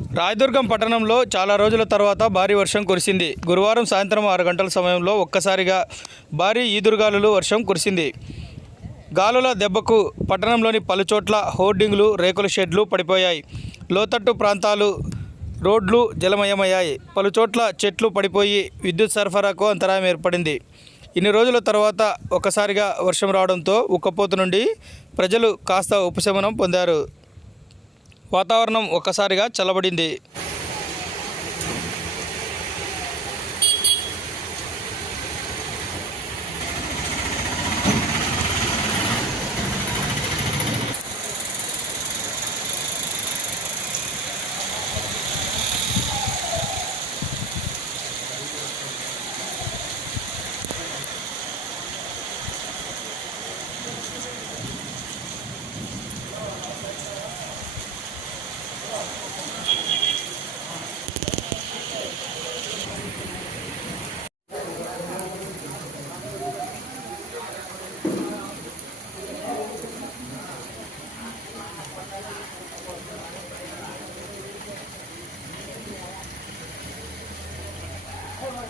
రాయదుర్గం పట్టణంలో చాలా రోజుల తర్వాత భారీ వర్షం కురిసింది. గురువారం సాయంత్రం ఆరు గంటల సమయంలో ఒక్కసారిగా భారీ ఈదురుగాలులు వర్షం కురిసింది. గాలుల దెబ్బకు పట్టణంలోని పలుచోట్ల హోర్డింగ్లు రేకుల షెడ్లు పడిపోయాయి. లోతట్టు ప్రాంతాలు రోడ్లు జలమయమయ్యాయి. పలుచోట్ల చెట్లు పడిపోయి విద్యుత్ సరఫరాకు అంతరాయం ఏర్పడింది. ఇన్ని రోజుల తర్వాత ఒక్కసారిగా వర్షం రావడంతో ఉక్కపోతు నుండి ప్రజలు కాస్త ఉపశమనం పొందారు. వాతావరణం ఒక్కసారిగా చల్లబడింది.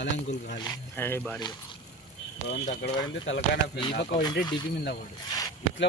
అలా అంకుల్ గాలి భారీగా బాగుంది అక్కడ పడింది తలకాయ డిపి మీద పడు ఇట్లా